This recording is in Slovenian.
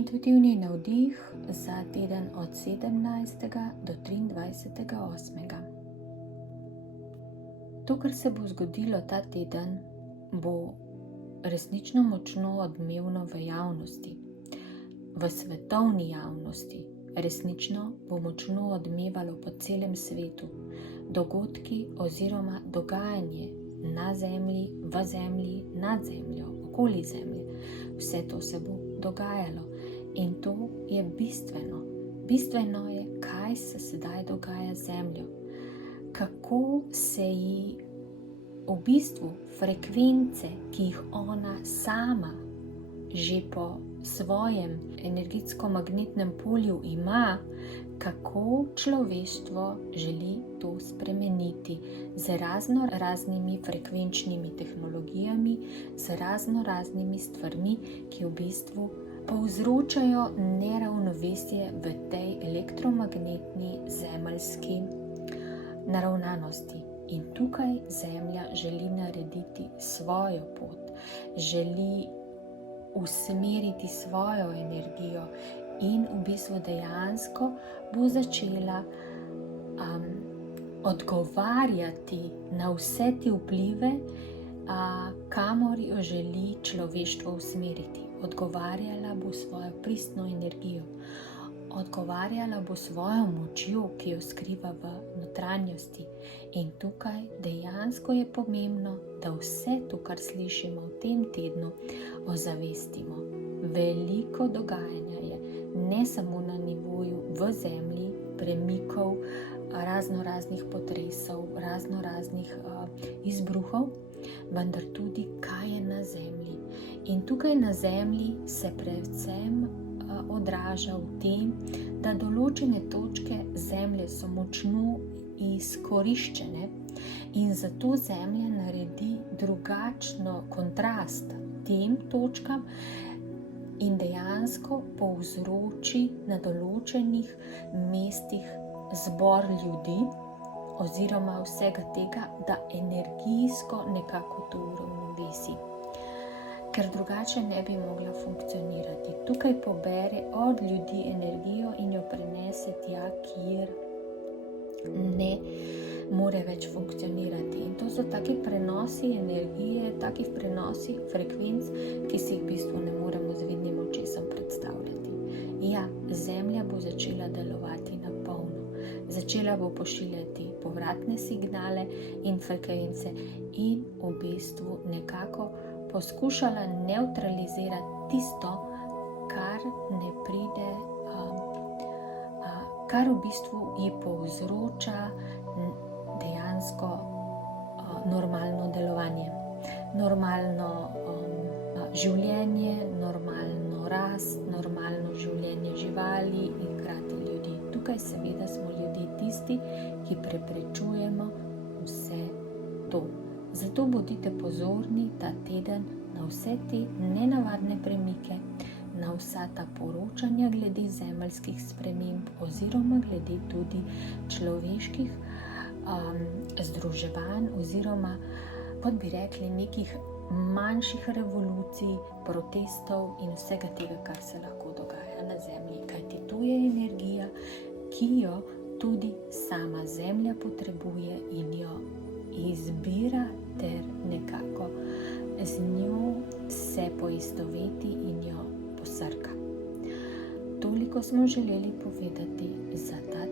Intuitivni navdih za teden od 17. do 23.8. To, kar se bo zgodilo ta teden, bo resnično močno odmevno v javnosti, v svetovni javnosti. Resnično bo močno odmevalo po celem svetu. Dogodki oziroma dogajanje na Zemlji, v Zemlji, nad Zemljo, okoli Zemlje. Vse to se bo dogajalo in to je bistveno. Bistveno je, kaj se sedaj dogaja z Zemljo. Kako se ji v bistvu frekvence, ki jih ona sama že po svojem energetsko-magnetnem polju ima, kako človeštvo želi to spremeniti z razno raznimi frekvenčnimi tehnologijami, z razno raznimi stvarmi, ki v bistvu povzročajo neravnovesje v tej elektromagnetni zemeljski naravnanosti. In tukaj Zemlja želi narediti svojo pot, želi usmeriti svojo energijo in v bistvu dejansko bo začela odgovarjati na vse te vplive, kamor jo želi človeštvo usmeriti. Odgovarjala bo svojo pristno energijo, odgovarjala bo svojo močjo, ki jo skriva v notranjosti. In tukaj dejansko je pomembno, da vse to, kar slišimo v tem tednu, ozavestimo. Veliko dogajanja je, ne samo na nivoju v Zemlji, premikov, razno raznih potresov, razno raznih izbruhov, vendar tudi, kaj je na Zemlji. In tukaj na Zemlji se predvsem odraža v tem, da določene točke Zemlje so močno izkoriščene in zato Zemlja naredi drugačno kontrast tem točkam in dejansko povzroči na določenih mestih zbor ljudi oziroma vsega tega, da energijsko nekako to uravnovesi. Ker drugače ne bi mogla funkcionirati. Tukaj pobere od ljudi energijo in jo prenese tja, kjer ne more več funkcionirati. In to so taki prenosi energije, taki prenosi frekvenc, ki si jih v bistvu ne moremo z vidnim očesom predstavljati. Ja, Zemlja bo začela delovati na polno. Začela bo pošiljati povratne signale in frekvence in v bistvu nekako poskušala neutralizirati tisto, kar ne pride, kar v bistvu ji povzroča dejansko normalno delovanje, normalno življenje, normalno rast, normalno življenje živali in hkrati ljudi. Tukaj seveda smo ljudje tisti, ki preprečujemo vse to. Zato bodite pozorni ta teden na vse te nenavadne premike, na vsa ta poročanja glede zemeljskih sprememb oziroma glede tudi človeških združevanj oziroma, kot bi rekli, nekih manjših revolucij, protestov in vsega tega, kar se lahko dogaja na Zemlji. Kajti to je energija, ki jo tudi sama Zemlja potrebuje in jo izbira ter nekako z njo se poistoveti in jo posrka. Toliko smo želeli povedati za ta